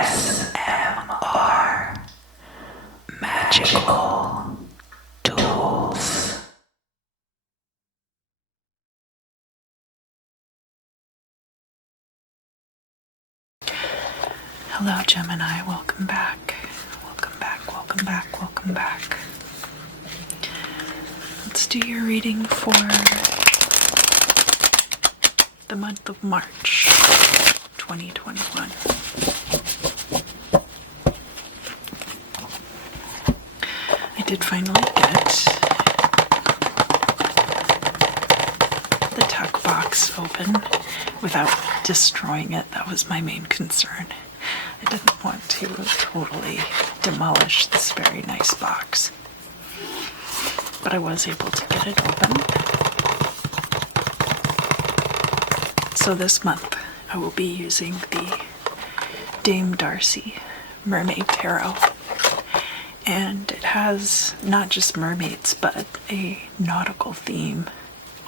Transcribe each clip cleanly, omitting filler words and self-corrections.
ASMR Magical Tools. Hello Gemini, welcome back. Welcome back, welcome back, welcome back. Let's do your reading for the month of March 2021. I did finally get the tuck box open without destroying it. That was my main concern. I didn't want to totally demolish this very nice box, but I was able to get it open. So this month I will be using the Dame Darcy Mermaid Tarot, and it has not just mermaids but a nautical theme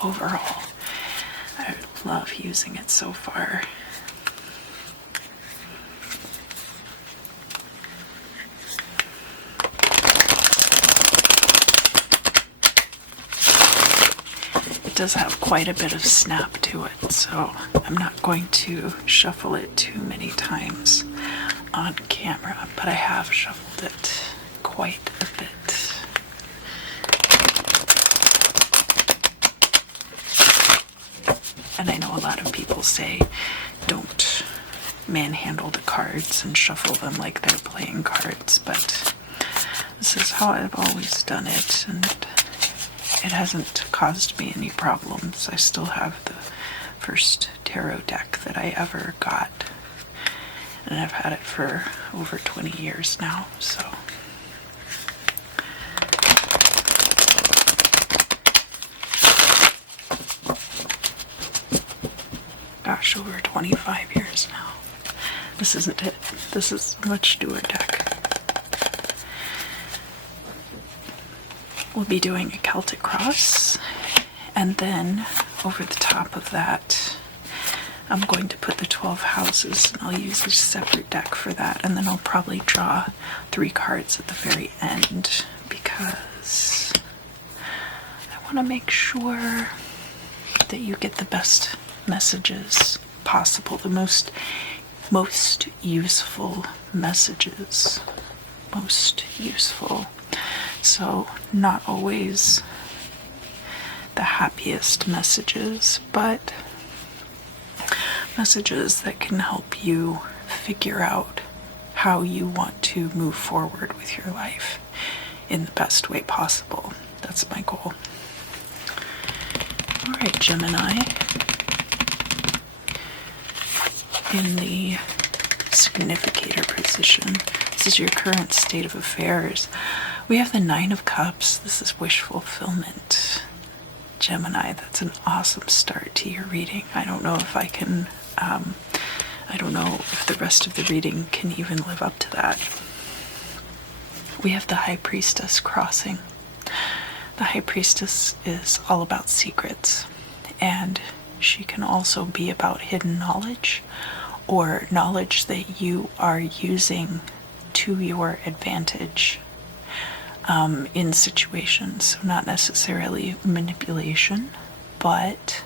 overall. I love using it so far. It does have quite a bit of snap to it, so I'm not going to shuffle it too many times on camera, but I have shuffled it quite a bit. And I know a lot of people say don't manhandle the cards and shuffle them like they're playing cards, but this is how I've always done it, and it hasn't caused me any problems. I still have the first tarot deck that I ever got, and I've had it for over 20 years now, so. Gosh, over 25 years now. This isn't it. This is a much newer deck. We'll be doing a Celtic cross, and then over the top of that I'm going to put the 12 houses, and I'll use a separate deck for that, and then I'll probably draw 3 cards at the very end because I want to make sure that you get the best messages possible, the most useful messages, most useful. So not always the happiest messages, but messages that can help you figure out how you want to move forward with your life in the best way possible. That's my goal. All right, Gemini. In the significator position, this is your current state of affairs. We have the 9 of Cups. This is wish fulfillment. Gemini, that's an awesome start to your reading. I don't know if I can, I don't know if the rest of the reading can even live up to that. We have the High Priestess crossing. The High Priestess is all about secrets, and she can also be about hidden knowledge or knowledge that you are using to your advantage in situations. So not necessarily manipulation, but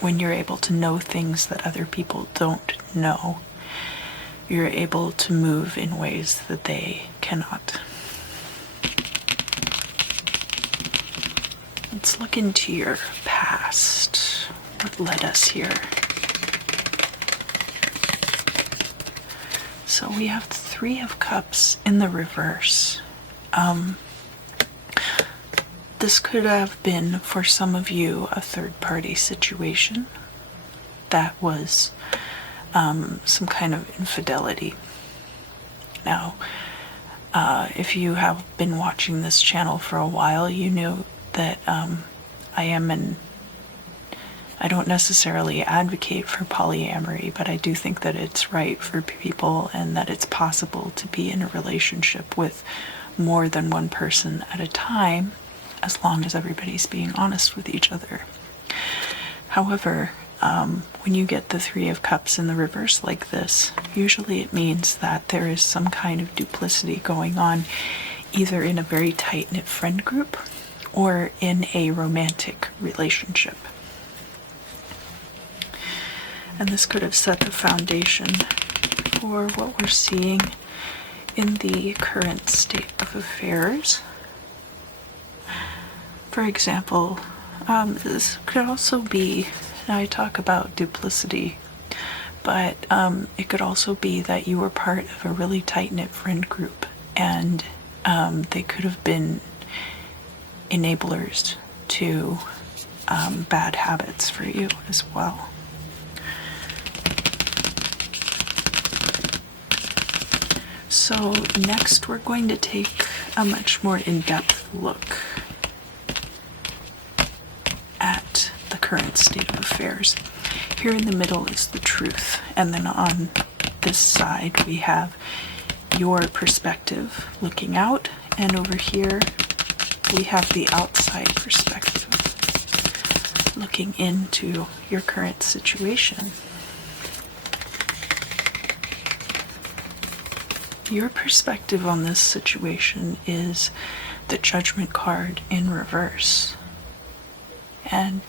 when you're able to know things that other people don't know, you're able to move in ways that they cannot. Let's look into your past. What led us here? So we have the 3 of Cups in the reverse. This could have been, for some of you, a third-party situation that was some kind of infidelity. Now, if you have been watching this channel for a while, you know that I don't necessarily advocate for polyamory, but I do think that it's right for people and that it's possible to be in a relationship with more than one person at a time, as long as everybody's being honest with each other. However, when you get the Three of Cups in the reverse like this, usually it means that there is some kind of duplicity going on, either in a very tight-knit friend group or in a romantic relationship. And this could have set the foundation for what we're seeing in the current state of affairs. For example, this could also be, I talk about duplicity, but it could also be that you were part of a really tight-knit friend group, and they could have been enablers to bad habits for you as well. So next we're going to take a much more in-depth look at the current state of affairs. Here in the middle is the truth, and then on this side we have your perspective looking out, and over here we have the outside perspective looking into your current situation. Your perspective on this situation is the Judgment card in reverse. And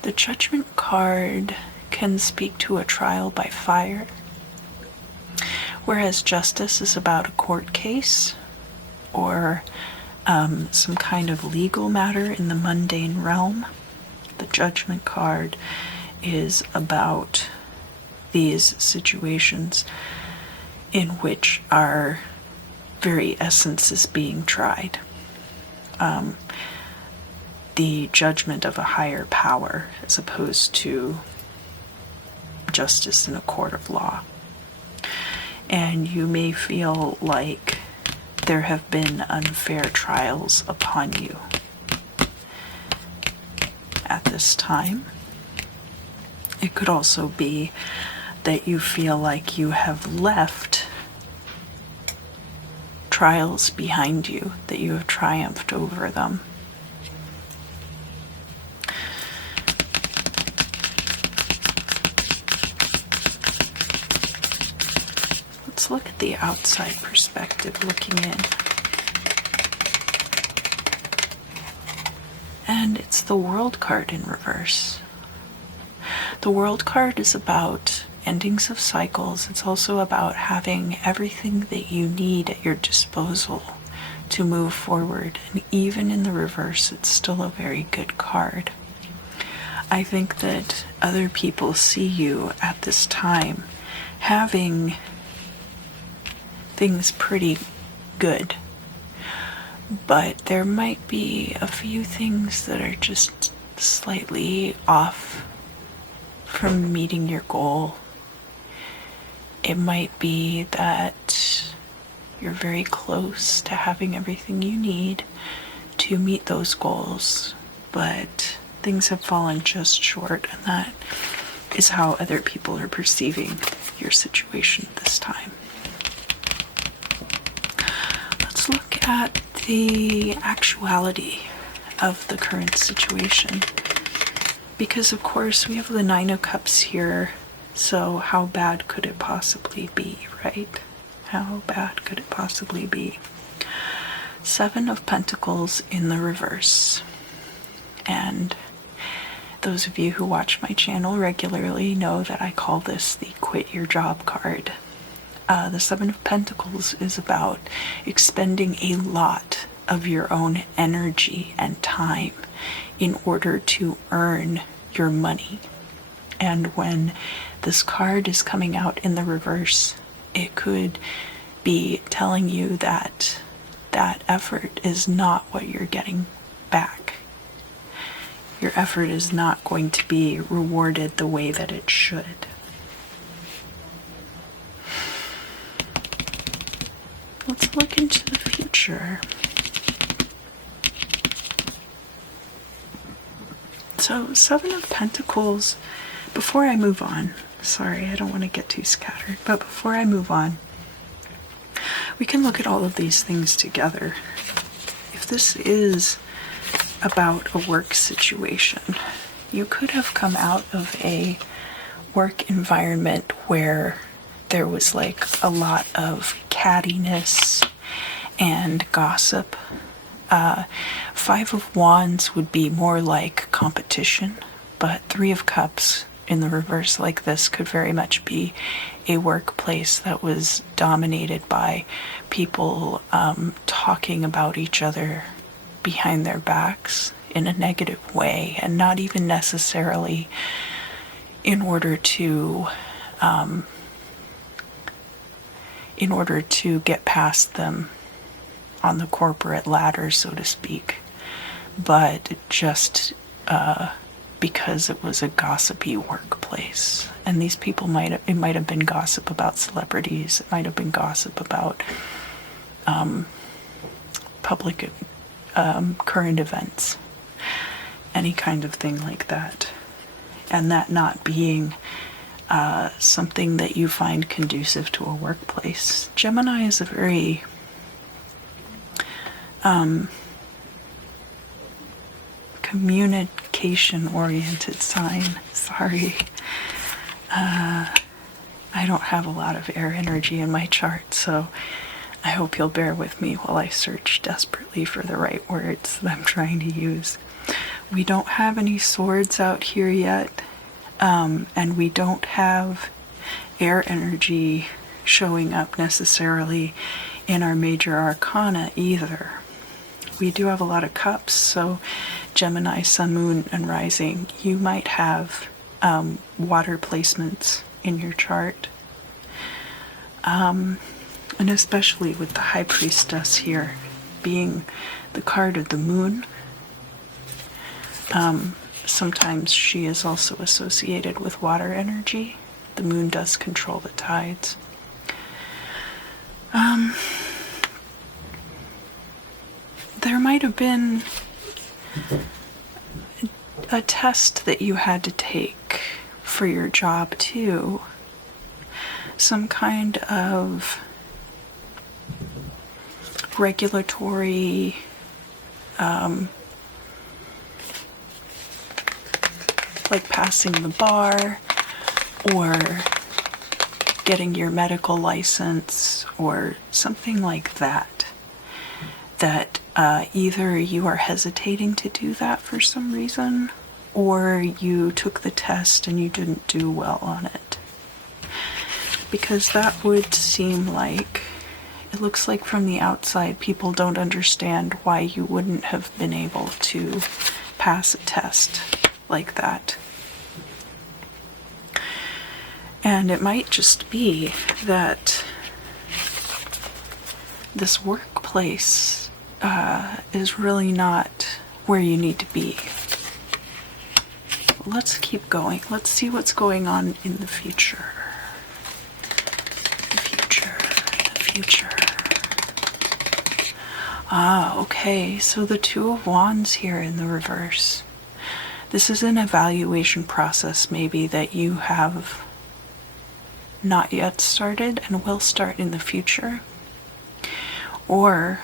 the Judgment card can speak to a trial by fire, whereas Justice is about a court case or some kind of legal matter in the mundane realm. The Judgment card is about these situations in which our very essence is being tried. The judgment of a higher power as opposed to justice in a court of law. And you may feel like there have been unfair trials upon you at this time. It could also be that you feel like you have left trials behind you, that you have triumphed over them. Let's look at the outside perspective looking in. And it's the World card in reverse. The World card is about endings of cycles. It's also about having everything that you need at your disposal to move forward. And even in the reverse, it's still a very good card. I think that other people see you at this time having things pretty good, but there might be a few things that are just slightly off from meeting your goal. It might be that you're very close to having everything you need to meet those goals, but things have fallen just short, and that is how other people are perceiving your situation this time. Let's look at the actuality of the current situation, because of course we have the Nine of Cups here. So how bad could it possibly be, right? How bad could it possibly be? Seven of Pentacles in the reverse. And those of you who watch my channel regularly know that I call this the Quit Your Job card. The Seven of Pentacles is about expending a lot of your own energy and time in order to earn your money. And when this card is coming out in the reverse, it could be telling you that that effort is not what you're getting back. Your effort is not going to be rewarded the way that it should. Let's look into the future. So, Seven of Pentacles, before I move on, sorry, I don't want to get too scattered, but before I move on, we can look at all of these things together. If this is about a work situation, You could have come out of a work environment where there was like a lot of cattiness and gossip. Five of Wands would be more like competition, but Three of Cups in the reverse like this could very much be a workplace that was dominated by people talking about each other behind their backs in a negative way, and not even necessarily in order to get past them on the corporate ladder, so to speak, but just because it was a gossipy workplace. And these people might have been gossip about celebrities, it might have been gossip about public current events, any kind of thing like that. And that not being something that you find conducive to a workplace. Gemini is a very communication-oriented sign. Sorry. I don't have a lot of air energy in my chart, so I hope you'll bear with me while I search desperately for the right words that I'm trying to use. We don't have any swords out here yet, and we don't have air energy showing up necessarily in our major arcana either. We do have a lot of cups, so Gemini, Sun, Moon, and Rising, you might have water placements in your chart. And especially with the High Priestess here being the card of the moon. Sometimes she is also associated with water energy. The moon does control the tides. There might have been a test that you had to take for your job too. Some kind of regulatory like passing the bar or getting your medical license or something like that, that either you are hesitating to do that for some reason, or you took the test and you didn't do well on it. Because that would seem like, it looks like from the outside people don't understand why you wouldn't have been able to pass a test like that. And it might just be that this workplace is really not where you need to be. Let's keep going. Let's see what's going on in the future. The future. Ah, okay, so the Two of Wands here in the reverse. This is an evaluation process maybe that you have not yet started and will start in the future. Or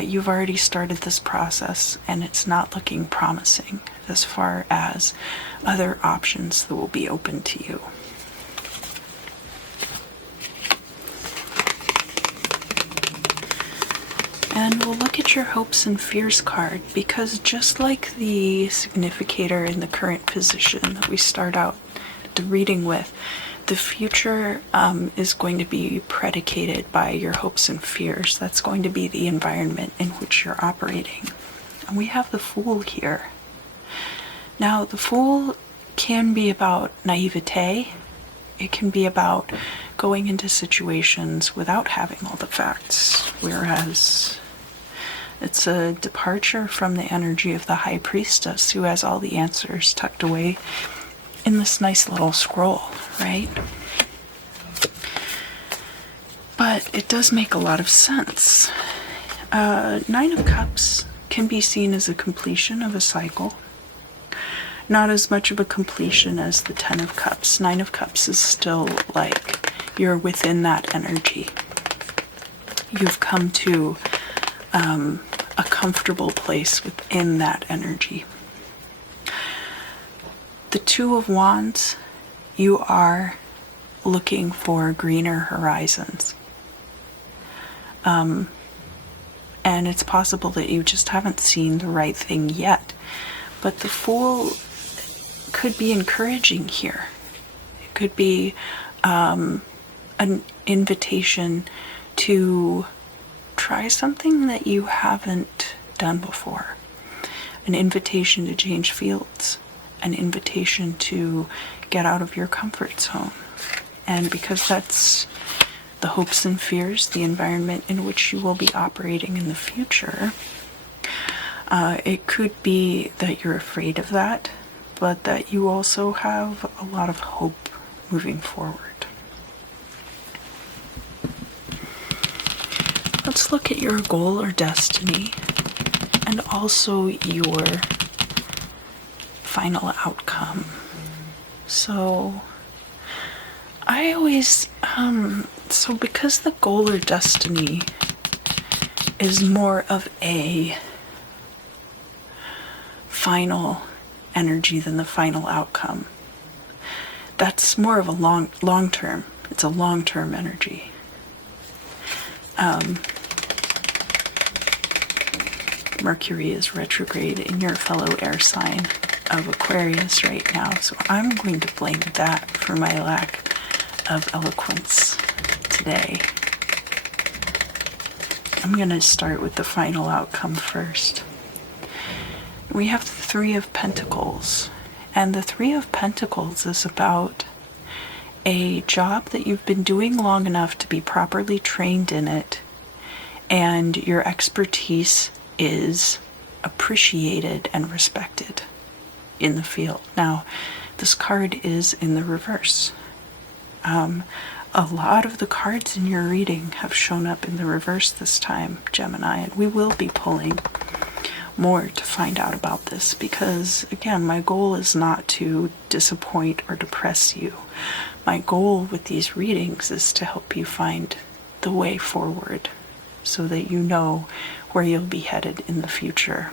you've already started this process and it's not looking promising as far as other options that will be open to you. And we'll look at your hopes and fears card, because just like the significator in the current position that we start out the reading with, the future is going to be predicated by your hopes and fears. That's going to be the environment in which you're operating. And we have the Fool here. Now, the Fool can be about naivete. It can be about going into situations without having all the facts, whereas it's a departure from the energy of the High Priestess, who has all the answers tucked away in this nice little scroll, right? But it does make a lot of sense. Nine of Cups can be seen as a completion of a cycle. Not as much of a completion as the Ten of Cups. Nine of Cups is still like you're within that energy. You've come to a comfortable place within that energy. the Two of Wands, you are looking for greener horizons. And it's possible that you just haven't seen the right thing yet. But the Fool could be encouraging here. It could be an invitation to try something that you haven't done before. An invitation to change fields. An invitation to get out of your comfort zone. And because that's the hopes and fears, the environment in which you will be operating in the future, it could be that you're afraid of that, but that you also have a lot of hope moving forward. Let's look at your goal or destiny, and also your final outcome. So I always, so because the goal or destiny is more of a final energy than the final outcome, that's more of a long term. It's a long-term energy. Mercury is retrograde in your fellow air sign of Aquarius right now, so I'm going to blame that for my lack of eloquence today. I'm going to start with the final outcome first. We have the Three of Pentacles, and the Three of Pentacles is about a job that you've been doing long enough to be properly trained in it, and your expertise is appreciated and respected in the field. Now, this card is in the reverse. A lot of the cards in your reading have shown up in the reverse this time, Gemini, and we will be pulling more to find out about this because, again, my goal is not to disappoint or depress you. My goal with these readings is to help you find the way forward so that you know where you'll be headed in the future.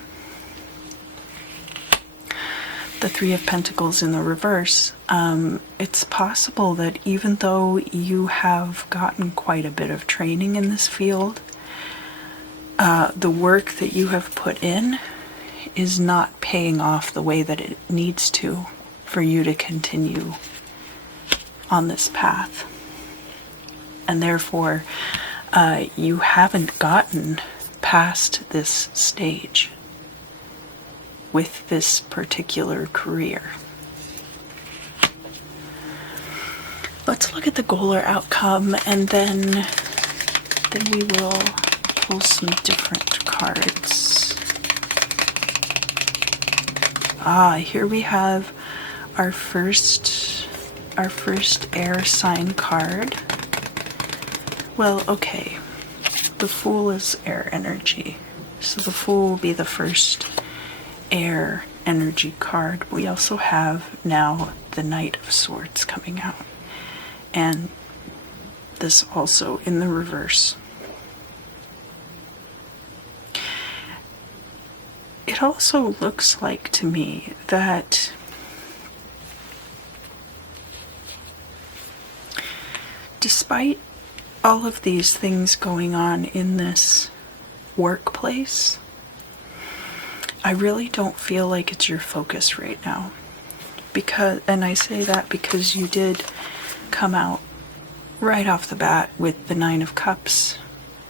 The Three of Pentacles in the reverse, it's possible that even though you have gotten quite a bit of training in this field, the work that you have put in is not paying off the way that it needs to for you to continue on this path. And therefore, you haven't gotten past this stage with this particular career. Let's look at the goal or outcome, and then we will pull some different cards. Here we have our first air sign card. Well, okay, the Fool is air energy, so the Fool will be the first air energy card. We also have now the Knight of Swords coming out, and this also in the reverse. It also looks like to me that despite all of these things going on in this workplace, I really don't feel like it's your focus right now. And I say that because you did come out right off the bat with the Nine of Cups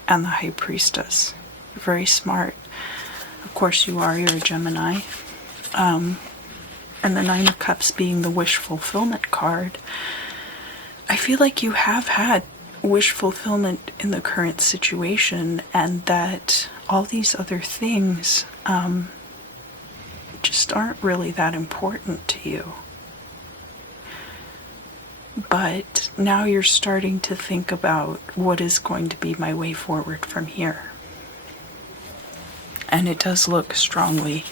and the High Priestess. You're very smart. Of course you are, you're a Gemini. And the Nine of Cups being the wish fulfillment card, I feel like you have had wish fulfillment in the current situation, and that all these other things just aren't really that important to you. But now you're starting to think about what is going to be my way forward from here. And it does look strongly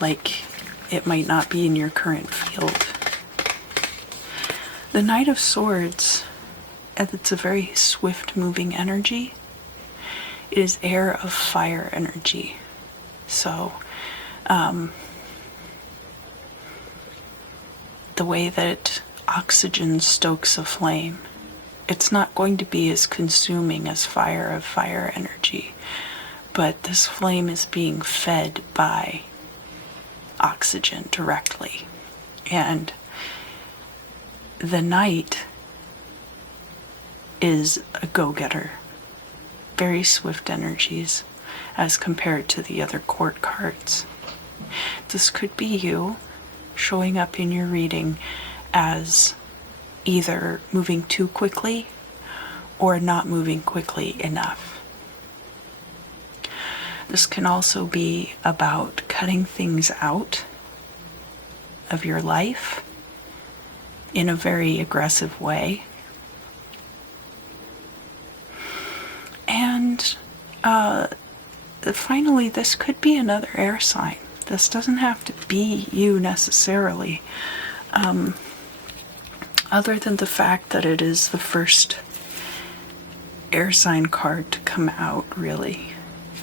like it might not be in your current field. The Knight of Swords, and it's a very swift moving energy. It is air of fire energy. the way that oxygen stokes a flame. It's not going to be as consuming as fire energy, but this flame is being fed by oxygen directly. And the Knight is a go-getter, very swift energies as compared to the other court cards. This could be you showing up in your reading as either moving too quickly or not moving quickly enough. This can also be about cutting things out of your life in a very aggressive way. And finally, this could be another air sign. This doesn't have to be you necessarily, other than the fact that it is the first air sign card to come out, really.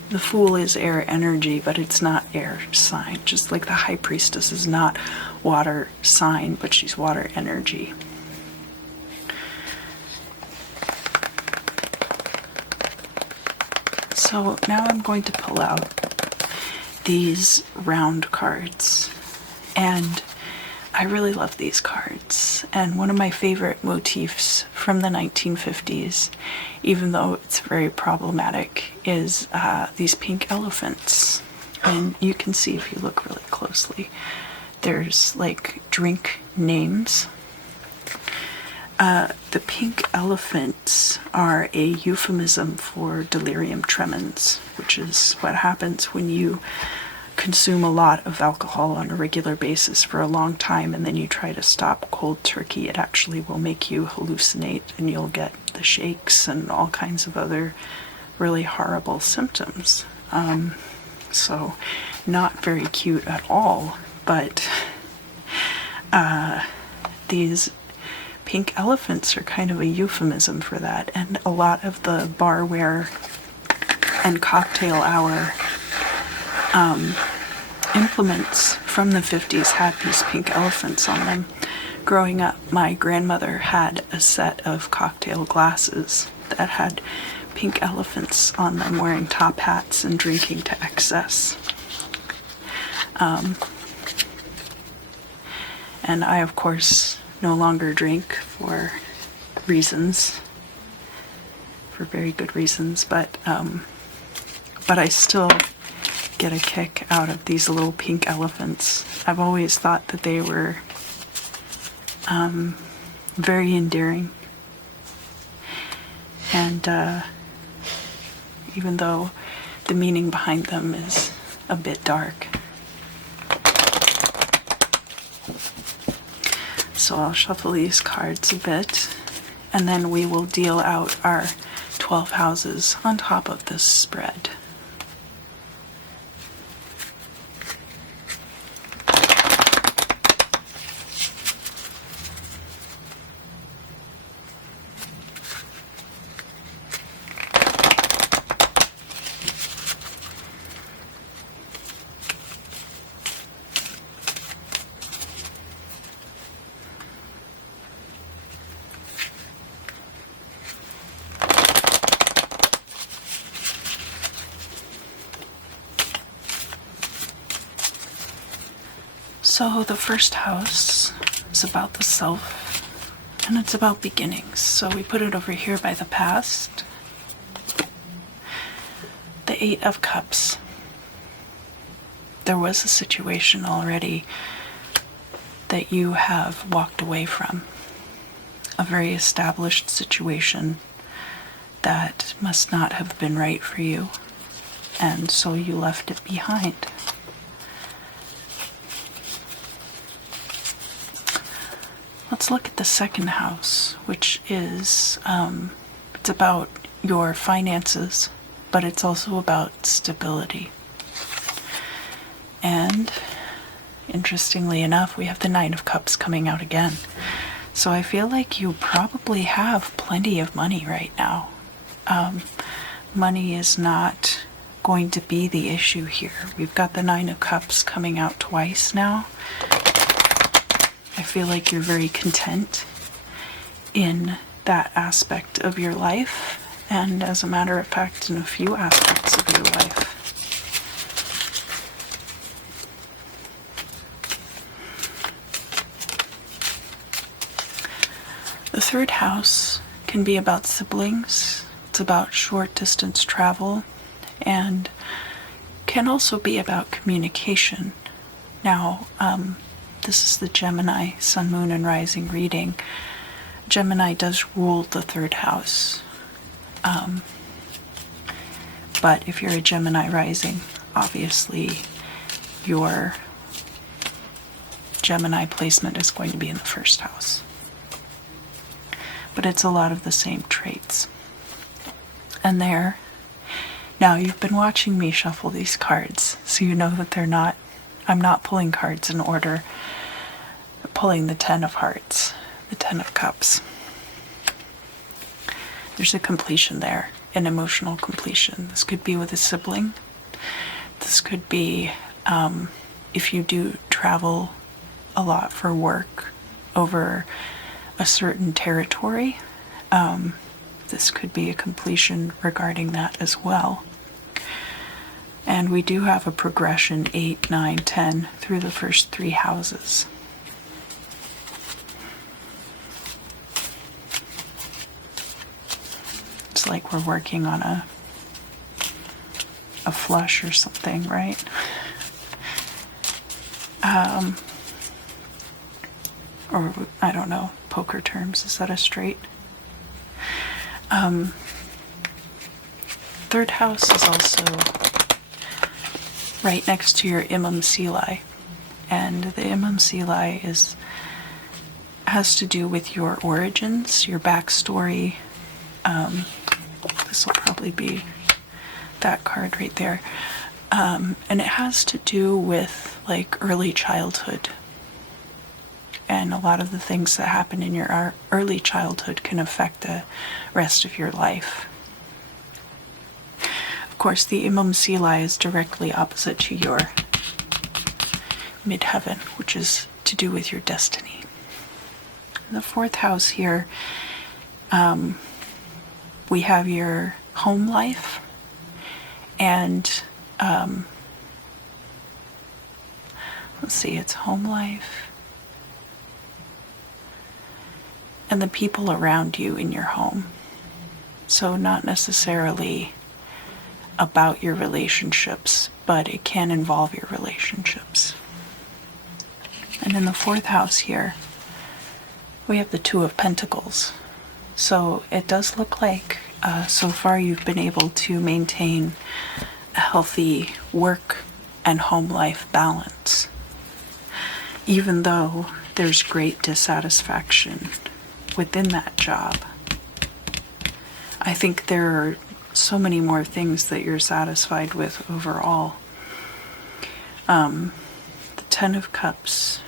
The Fool is air energy, but it's not air sign. Just like the High Priestess is not water sign, but she's water energy. So now I'm going to pull out these round cards, and I really love these cards. And one of my favorite motifs from the 1950s, even though it's very problematic, is these pink elephants. And you can see if you look really closely, there's like drink names. The pink elephants are a euphemism for delirium tremens, which is what happens when you consume a lot of alcohol on a regular basis for a long time and then you try to stop cold turkey. It actually will make you hallucinate and you'll get the shakes and all kinds of other really horrible symptoms. So not very cute at all, but these pink elephants are kind of a euphemism for that, and a lot of the barware and cocktail hour implements from the 50s had these pink elephants on them. Growing up, my grandmother had a set of cocktail glasses that had pink elephants on them, wearing top hats and drinking to excess. And I, of course, no longer drink for reasons, for very good reasons, but I still get a kick out of these little pink elephants. I've always thought that they were very endearing, and even though the meaning behind them is a bit dark. So I'll shuffle these cards a bit, and then we will deal out our 12 houses on top of this spread. So the first house is about the self, and it's about beginnings. So we put it over here by the past. The 8 of Cups. There was a situation already that you have walked away from. A very established situation that must not have been right for you, and so you left it behind. Let's look at the second house, which is, it's about your finances, but it's also about stability. And interestingly enough, we have the 9 of Cups coming out again. So I feel like you probably have plenty of money right now. Money is not going to be the issue here. We've got the 9 of Cups coming out twice now. I feel like you're very content in that aspect of your life, and as a matter of fact, in a few aspects of your life. The third house can be about siblings. It's about short distance travel, and can also be about communication. Now, this is the Gemini Sun, Moon, and Rising reading. Gemini does rule the third house. But if you're a Gemini rising, obviously your Gemini placement is going to be in the first house. But it's a lot of the same traits. And there, now you've been watching me shuffle these cards, so you know that I'm not pulling cards in order. I'm pulling the 10 of hearts, the 10 of cups. There's a completion there, an emotional completion. This could be with a sibling. This could be if you do travel a lot for work over a certain territory. This could be a completion regarding that as well. And we do have a progression 8, 9, 10 through the first 3 houses. It's like we're working on a flush or something, right? Or I don't know, poker terms, is that a straight? Third house is also right next to your Imam Sili, and the Imam Sili has to do with your origins, your backstory. This will probably be that card right there, and it has to do with like early childhood, and a lot of the things that happen in your early childhood can affect the rest of your life. Of course, the Imam Sili is directly opposite to your midheaven, which is to do with your destiny. In the fourth house here, we have your home life, and let's see, it's home life and the people around you in your home. So not necessarily about your relationships, but it can involve your relationships. And in the fourth house here, we have the Two of Pentacles. So it does look like so far you've been able to maintain a healthy work and home life balance, even though there's great dissatisfaction within that job. I think there are so many more things that you're satisfied with overall. The 10 of Cups.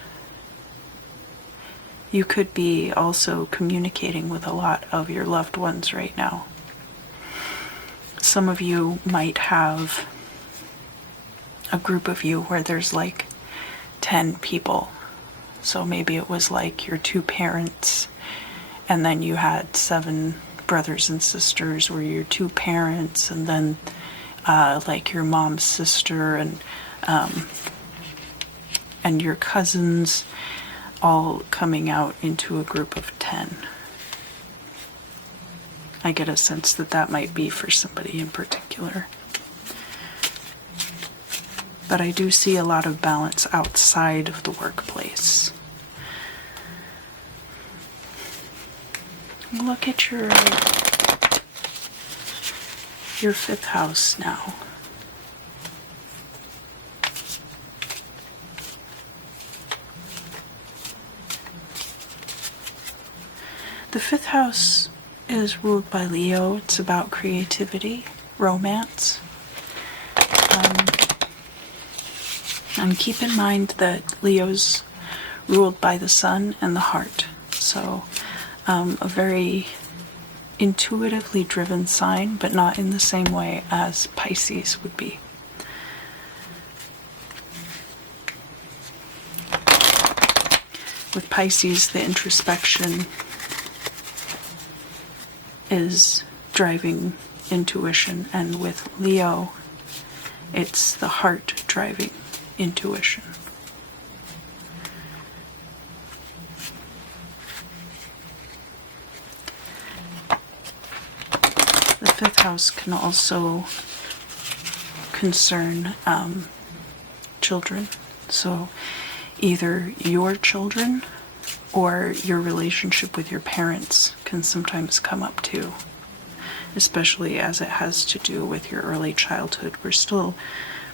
You could be also communicating with a lot of your loved ones right now. Some of you might have a group of you where there's like 10 people. So maybe it was like your 2 parents, and then you had 7 brothers and sisters, or your 2 parents, and then like your mom's sister and your cousins, all coming out into a group of 10. I get a sense that that might be for somebody in particular. But I do see a lot of balance outside of the workplace. Look at your 5th house now. The 5th house is ruled by Leo. It's about creativity, romance. And keep in mind that Leo's ruled by the sun and the heart. So a very intuitively driven sign, but not in the same way as Pisces would be. With Pisces, the introspection is driving intuition, and with Leo, it's the heart driving intuition. The fifth house can also concern children. So either your children or your relationship with your parents can sometimes come up too, especially as it has to do with your early childhood. We're still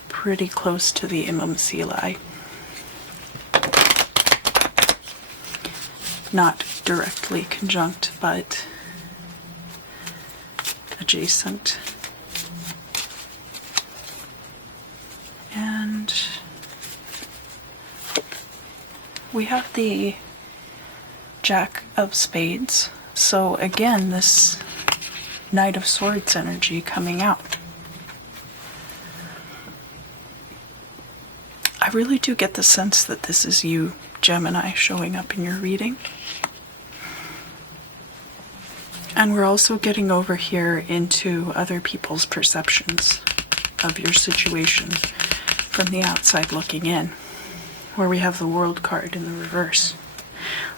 pretty close to the Imam Sili. Not directly conjunct, but adjacent. And we have the Jack of Spades. So again, this Knight of Swords energy coming out. I really do get the sense that this is you, Gemini, showing up in your reading. And we're also getting over here into other people's perceptions of your situation from the outside looking in, where we have the World card in the reverse.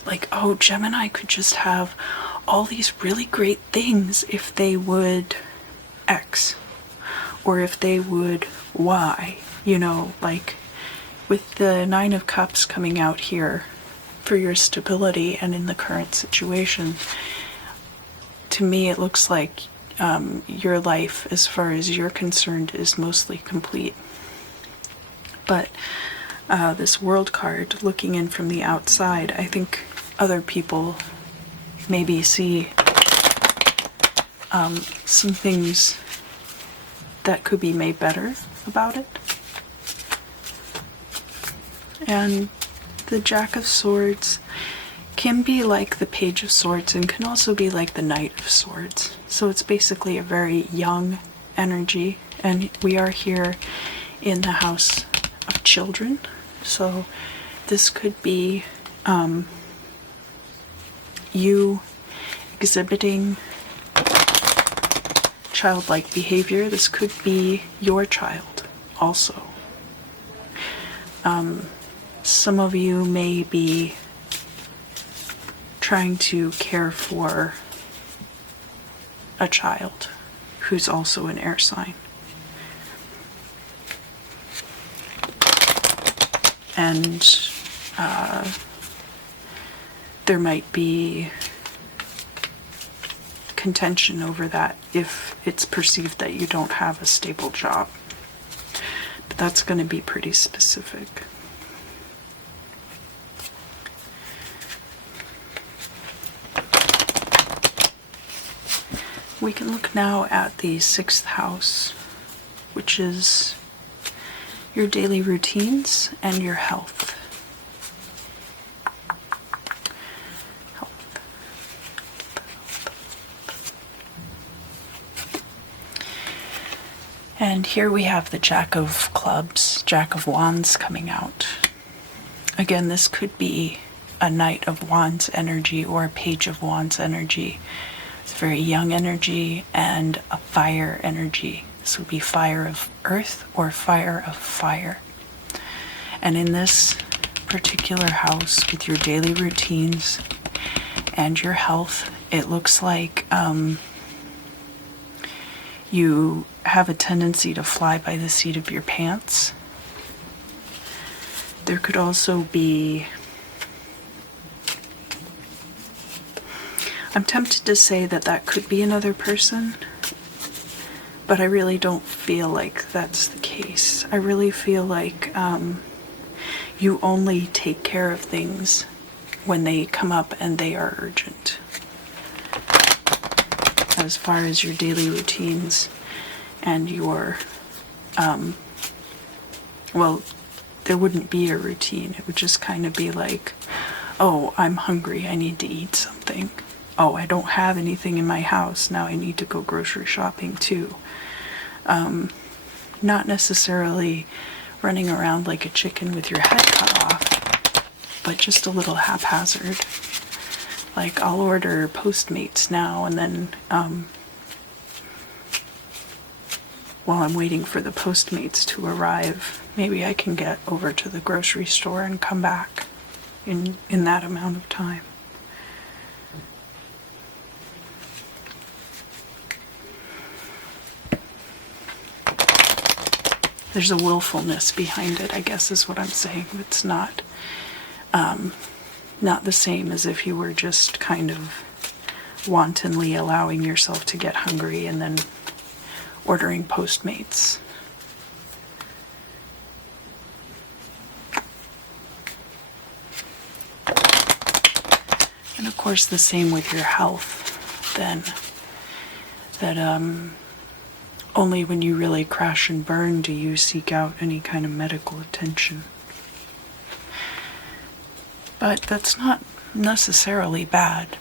Like, oh, Gemini could just have all these really great things if they would X, or if they would Y, you know, like with the Nine of Cups coming out here for your stability and in the current situation. To me, it looks like your life, as far as you're concerned, is mostly complete. But this World card, looking in from the outside, I think other people maybe see some things that could be made better about it. And the Jack of Swords can be like the Page of Swords and can also be like the Knight of Swords. So it's basically a very young energy, and we are here in the house of children. So this could be you exhibiting childlike behavior. This could be your child also. Some of you may be trying to care for a child who's also an air sign. And there might be contention over that if it's perceived that you don't have a stable job. But that's going to be pretty specific. We can look now at the sixth house, which is your daily routines and your health. And here we have the Jack of Clubs, Jack of Wands coming out. Again, this could be a Knight of Wands energy or a Page of Wands energy. It's very young energy and a fire energy. This would be fire of earth or fire of fire. And in this particular house with your daily routines and your health, it looks like you have a tendency to fly by the seat of your pants. There could also be, I'm tempted to say that that could be another person, but I really don't feel like that's the case. I really feel like you only take care of things when they come up and they are urgent. As far as your daily routines and your, well, there wouldn't be a routine. It would just kind of be like, oh, I'm hungry, I need to eat something. Oh, I don't have anything in my house, now I need to go grocery shopping too. Not necessarily running around like a chicken with your head cut off, but just a little haphazard. Like, I'll order Postmates now, and then while I'm waiting for the Postmates to arrive, maybe I can get over to the grocery store and come back in that amount of time. There's a willfulness behind it, I guess is what I'm saying. It's not the same as if you were just kind of wantonly allowing yourself to get hungry and then ordering Postmates. And of course the same with your health then, that only when you really crash and burn do you seek out any kind of medical attention. But that's not necessarily bad.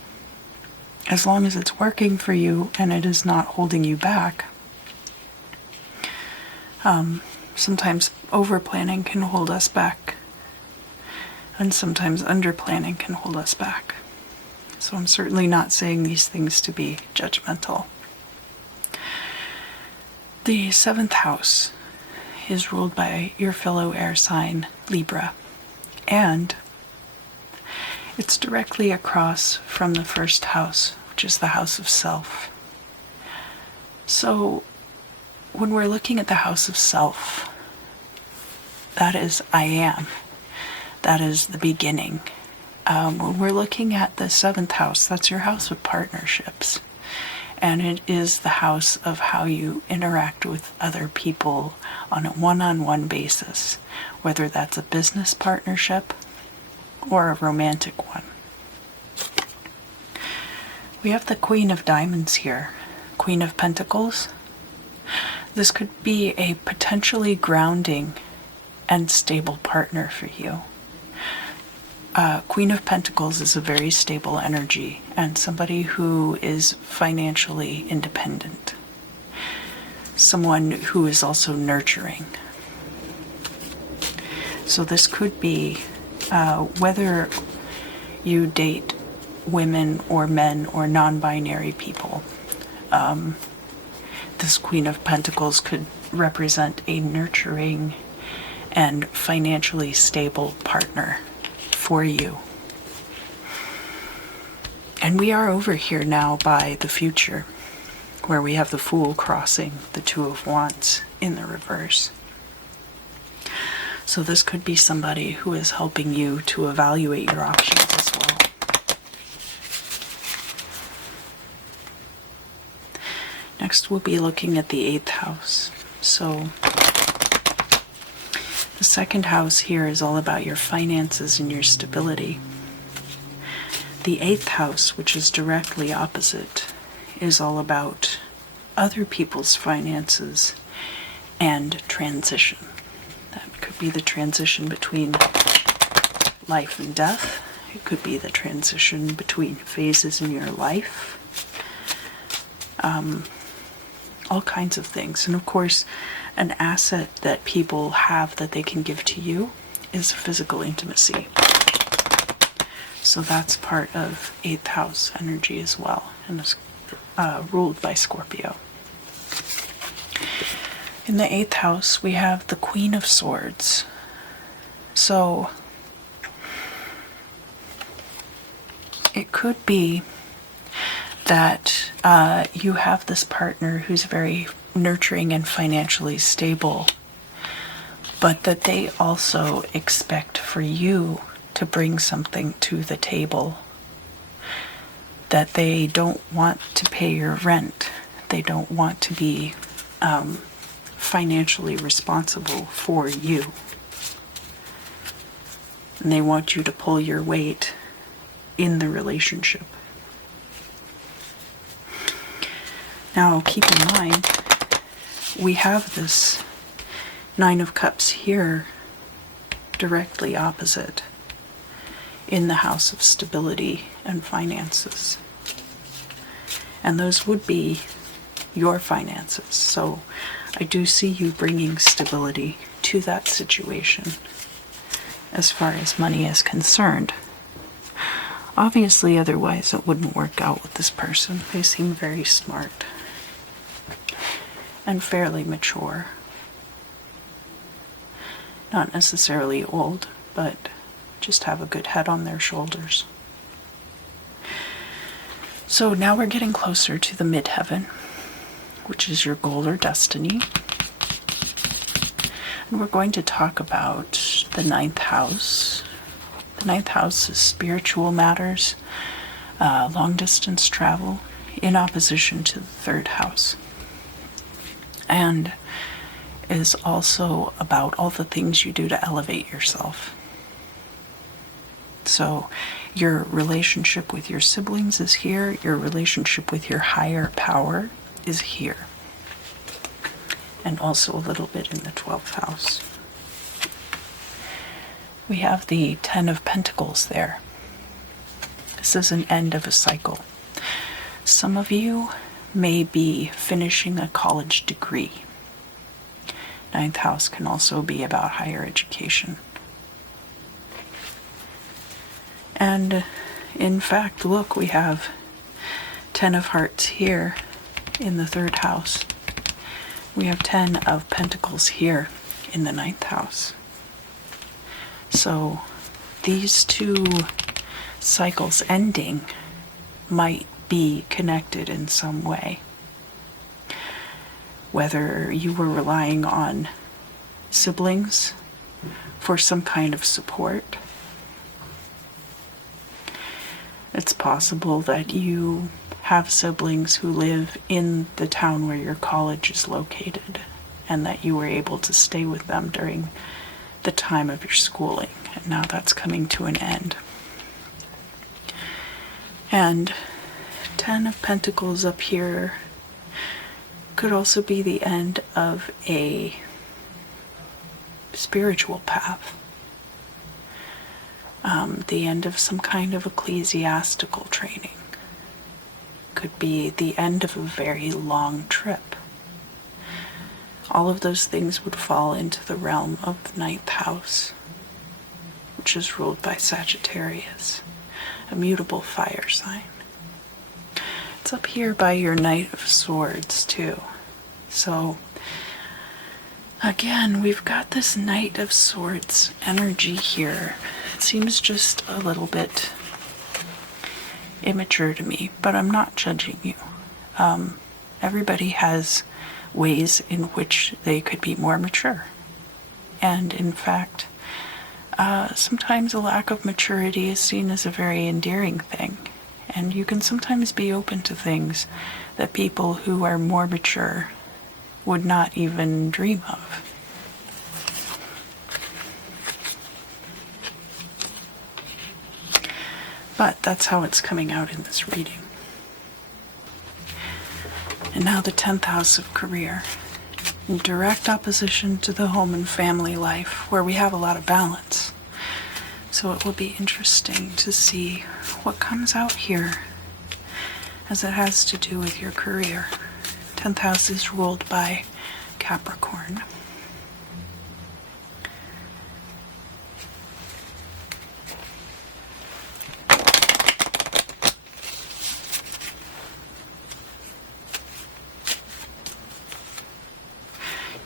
As long as it's working for you and it is not holding you back. Sometimes over-planning can hold us back. And sometimes under-planning can hold us back. So I'm certainly not saying these things to be judgmental. The 7th house is ruled by your fellow air sign, Libra, and it's directly across from the 1st house, which is the house of self. So when we're looking at the house of self, that is I am. That is the beginning. When we're looking at the 7th house, that's your house of partnerships. And it is the house of how you interact with other people on a one-on-one basis, whether that's a business partnership or a romantic one. We have the Queen of Diamonds here, Queen of Pentacles. This could be a potentially grounding and stable partner for you. Queen of Pentacles is a very stable energy and somebody who is financially independent. Someone who is also nurturing. So this could be whether you date women or men or non-binary people. This Queen of Pentacles could represent a nurturing and financially stable partner for you. And we are over here now by the future, where we have the Fool crossing the Two of Wands in the reverse. So this could be somebody who is helping you to evaluate your options as well. Next we'll be looking at the 8th house. So the 2nd house here is all about your finances and your stability. The 8th house, which is directly opposite, is all about other people's finances and transition. That could be the transition between life and death. It could be the transition between phases in your life. All kinds of things. And of course, an asset that people have that they can give to you is physical intimacy. So that's part of 8th house energy as well, and is ruled by Scorpio. In the 8th house, we have the Queen of Swords. So it could be that you have this partner who's very nurturing and financially stable, but that they also expect for you to bring something to the table, that they don't want to pay your rent, they don't want to be financially responsible for you, and they want you to pull your weight in the relationship. Now keep in mind, we have this 9 of Cups here directly opposite in the house of stability and finances. And those would be your finances. So I do see you bringing stability to that situation. as far as money is concerned. Obviously, otherwise it wouldn't work out with this person. They seem very smart and fairly mature. Not necessarily old, but just have a good head on their shoulders. So now we're getting closer to the midheaven, which is your goal or destiny. And we're going to talk about the 9th house. The 9th house is spiritual matters, long distance travel, in opposition to the 3rd house. And is also about all the things you do to elevate yourself. So your relationship with your siblings is here. Your relationship with your higher power is here. And also a little bit in the 12th house. We have the 10 of Pentacles there. This is an end of a cycle. Some of you may be finishing a college degree. 9th house can also be about higher education. And in fact, look, we have 10 of Hearts here in the 3rd house. We have 10 of Pentacles here in the 9th house. So these two cycles ending might be connected in some way. Whether you were relying on siblings for some kind of support. It's possible that you have siblings who live in the town where your college is located, and that you were able to stay with them during the time of your schooling, and now that's coming to an end. And 10 of Pentacles up here could also be the end of a spiritual path. The end of some kind of ecclesiastical training. Could be the end of a very long trip. All of those things would fall into the realm of the 9th house, which is ruled by Sagittarius, a mutable fire sign. It's up here by your Knight of Swords too. So again, we've got this Knight of Swords energy here. It seems just a little bit immature to me, but I'm not judging you. Everybody has ways in which they could be more mature. And in fact, sometimes a lack of maturity is seen as a very endearing thing. And you can sometimes be open to things that people who are more mature would not even dream of. But that's how it's coming out in this reading. And now the 10th house of career, in direct opposition to the home and family life, where we have a lot of balance. So it will be interesting to see what comes out here as it has to do with your career. 10th house is ruled by Capricorn.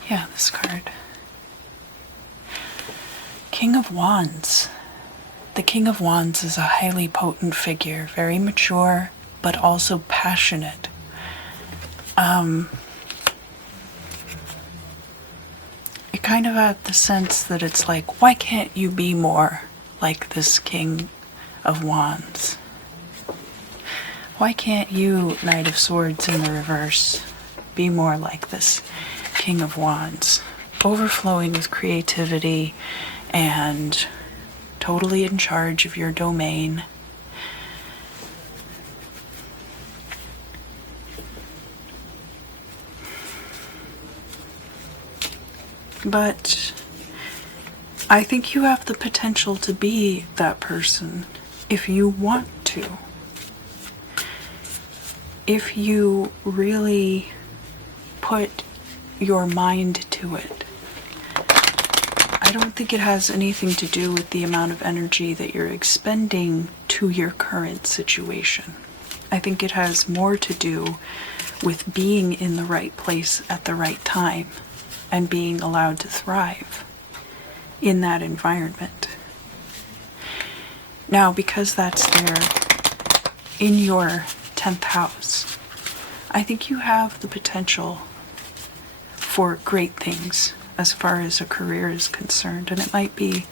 Yeah, this card. King of Wands. The King of Wands is a highly potent figure, very mature, but also passionate. You kind of have the sense that it's like, why can't you be more like this King of Wands? Why can't you, Knight of Swords in the reverse, be more like this King of Wands? Overflowing with creativity and totally in charge of your domain. But I think you have the potential to be that person if you want to. If you really put your mind to it. I don't think it has anything to do with the amount of energy that you're expending to your current situation. I think it has more to do with being in the right place at the right time and being allowed to thrive in that environment. Now, because that's there in your 10th house, I think you have the potential for great things as far as a career is concerned. And it might be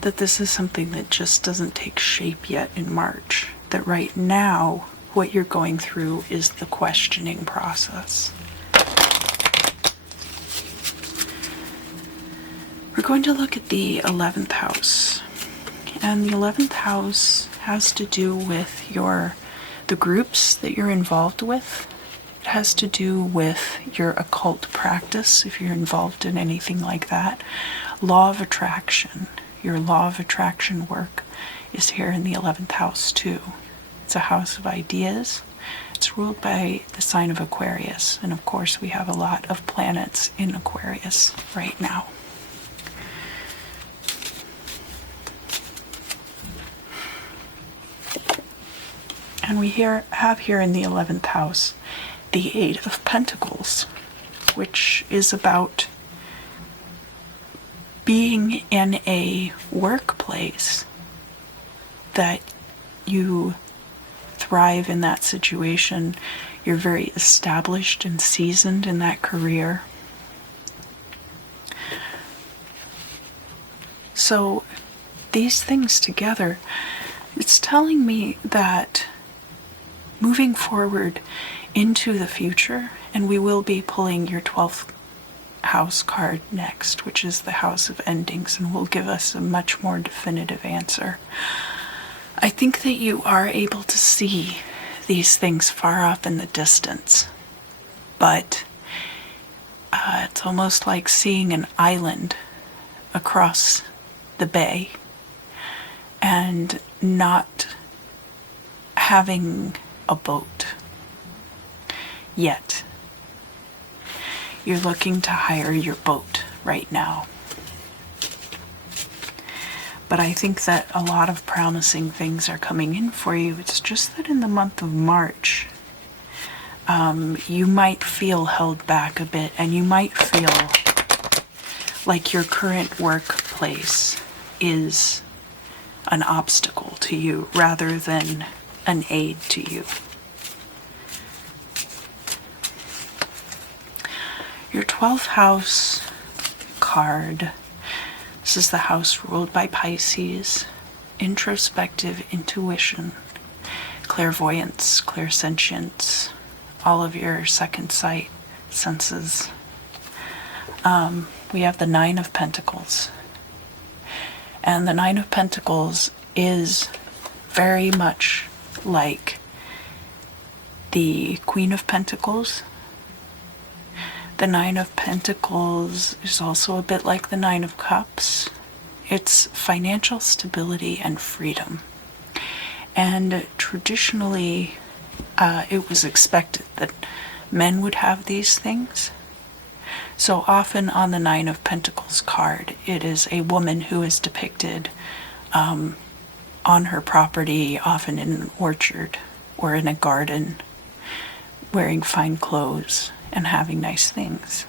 that this is something that just doesn't take shape yet in March. That right now, what you're going through is the questioning process. We're going to look at the 11th house. And the 11th house has to do with the groups that you're involved with. It has to do with your occult practice, if you're involved in anything like that. Law of attraction. Your law of attraction work is here in the 11th house too. It's a house of ideas. It's ruled by the sign of Aquarius. And of course, we have a lot of planets in Aquarius right now. And we have here in the 11th house the 8 of Pentacles, which is about being in a workplace that you thrive in that situation. You're very established and seasoned in that career. So these things together, it's telling me that moving forward into the future, and we will be pulling your 12th house card next, which is the house of endings, and will give us a much more definitive answer. I think that you are able to see these things far off in the distance, but it's almost like seeing an island across the bay and not having a boat yet. You're looking to hire your boat right now. But I think that a lot of promising things are coming in for you. It's just that in the month of March, you might feel held back a bit, and you might feel like your current workplace is an obstacle to you rather than an aid to you. Your 12th house card, this is the house ruled by Pisces, introspective intuition, clairvoyance, clairsentience, all of your second sight senses. We have the 9 of Pentacles. And the 9 of Pentacles is very much like the Queen of Pentacles. The 9 of Pentacles is also a bit like the 9 of Cups. It's financial stability and freedom. And traditionally, it was expected that men would have these things. So often on the 9 of Pentacles card, it is a woman who is depicted on her property, often in an orchard or in a garden, wearing fine clothes and having nice things.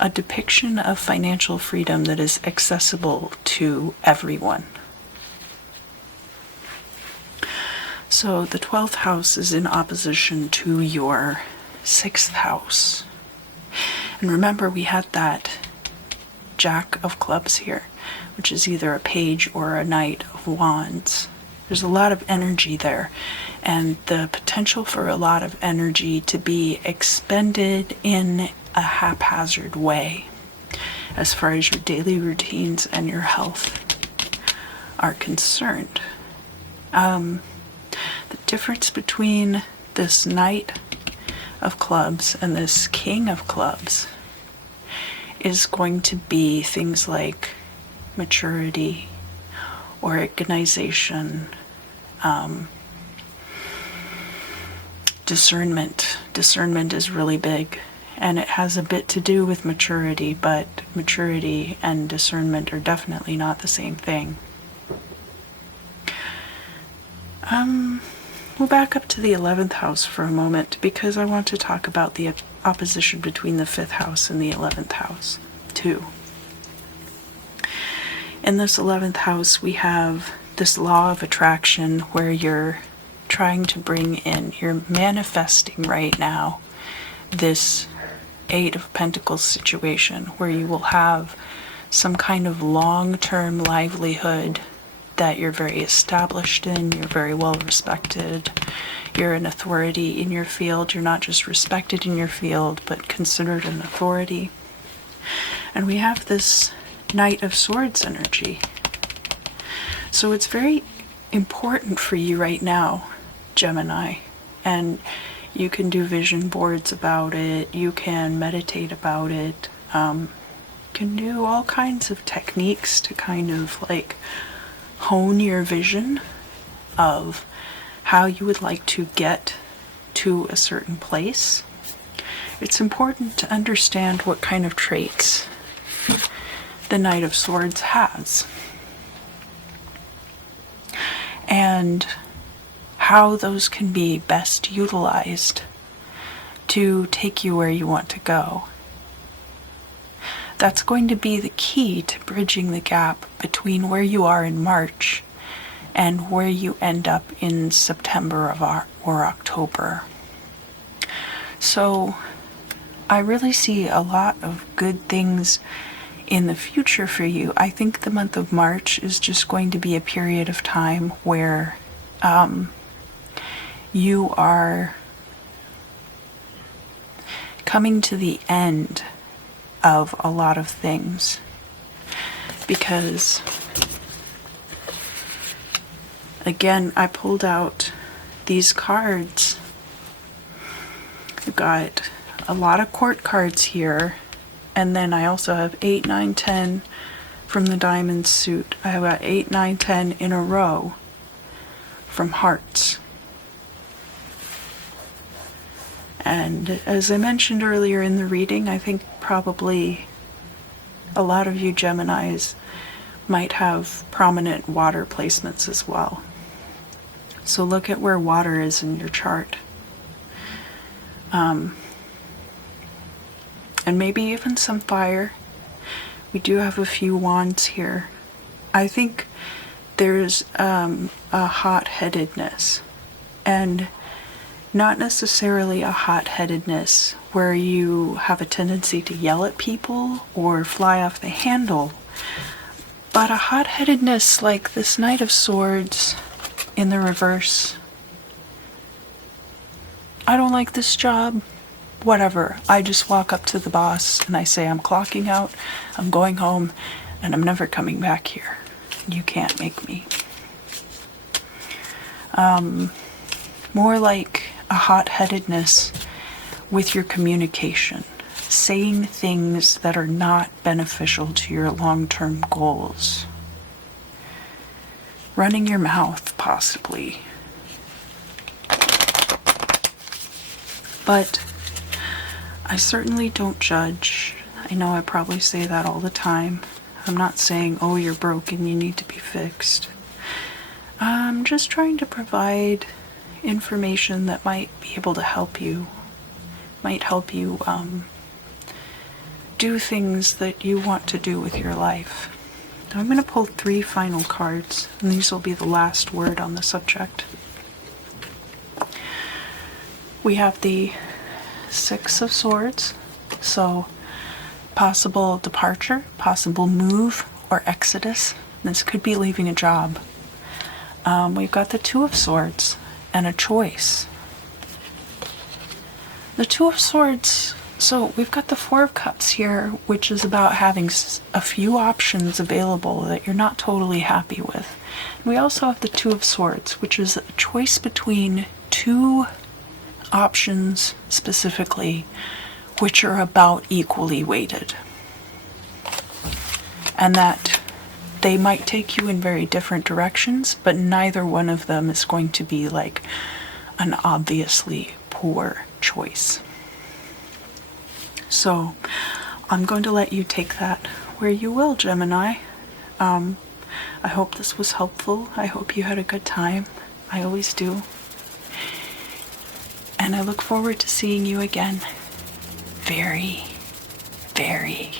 A depiction of financial freedom that is accessible to everyone. So the 12th house is in opposition to your 6th house. And remember, we had that Jack of Clubs here, which is either a page or a Knight of Wands. There's a lot of energy there, and the potential for a lot of energy to be expended in a haphazard way as far as your daily routines and your health are concerned. The difference between this Knight of Clubs and this King of Clubs is going to be things like maturity, organization, discernment. Discernment is really big and it has a bit to do with maturity, but maturity and discernment are definitely not the same thing. We'll back up to the 11th house for a moment because I want to talk about the opposition between the 5th house and the 11th house, too. In this 11th house, we have this law of attraction where you're trying to bring in, you're manifesting right now this 8 of Pentacles situation where you will have some kind of long-term livelihood that you're very established in, you're very well respected, you're an authority in your field, you're not just respected in your field, but considered an authority. And we have this Knight of Swords energy. So it's very important for you right now, Gemini, and you can do vision boards about it, you can meditate about it, you can do all kinds of techniques to kind of like hone your vision of how you would like to get to a certain place. It's important to understand what kind of traits the Knight of Swords has and how those can be best utilized to take you where you want to go. That's going to be the key to bridging the gap between where you are in March and where you end up in September or October. So I really see a lot of good things in the future for you. I think the month of March is just going to be a period of time where you are coming to the end of a lot of things, because again, I pulled out these cards. I've got a lot of court cards here, and then I also have 8, 9, 10 from the diamond suit. I have got 8, 9, 10 in a row from hearts. And as I mentioned earlier in the reading, I think probably a lot of you Geminis might have prominent water placements as well. So look at where water is in your chart. And maybe even some fire. We do have a few wands here. I think there's a hot-headedness, and not necessarily a hot-headedness where you have a tendency to yell at people or fly off the handle, but a hot-headedness like this Knight of Swords in the reverse. I don't like this job. Whatever. I just walk up to the boss and I say, I'm clocking out, I'm going home, and I'm never coming back here. You can't make me. More like a hot-headedness with your communication, saying things that are not beneficial to your long-term goals. Running your mouth, possibly. But I certainly don't judge. I know I probably say that all the time. I'm not saying, oh, you're broken, you need to be fixed. I'm just trying to provide information that might be able to help you. Might help you do things that you want to do with your life. Now I'm going to pull 3 final cards, and these will be the last word on the subject. We have the 6 of Swords, so possible departure, possible move, or exodus. This could be leaving a job. We've got the 2 of Swords and a choice. The 2 of Swords, so we've got the 4 of Cups here, which is about having a few options available that you're not totally happy with. And we also have the 2 of Swords, which is a choice between 2 options specifically, which are about equally weighted. And that they might take you in very different directions, but neither one of them is going to be like an obviously poor choice. So I'm going to let you take that where you will, Gemini. I hope this was helpful. I hope you had a good time. I always do. And I look forward to seeing you again very, very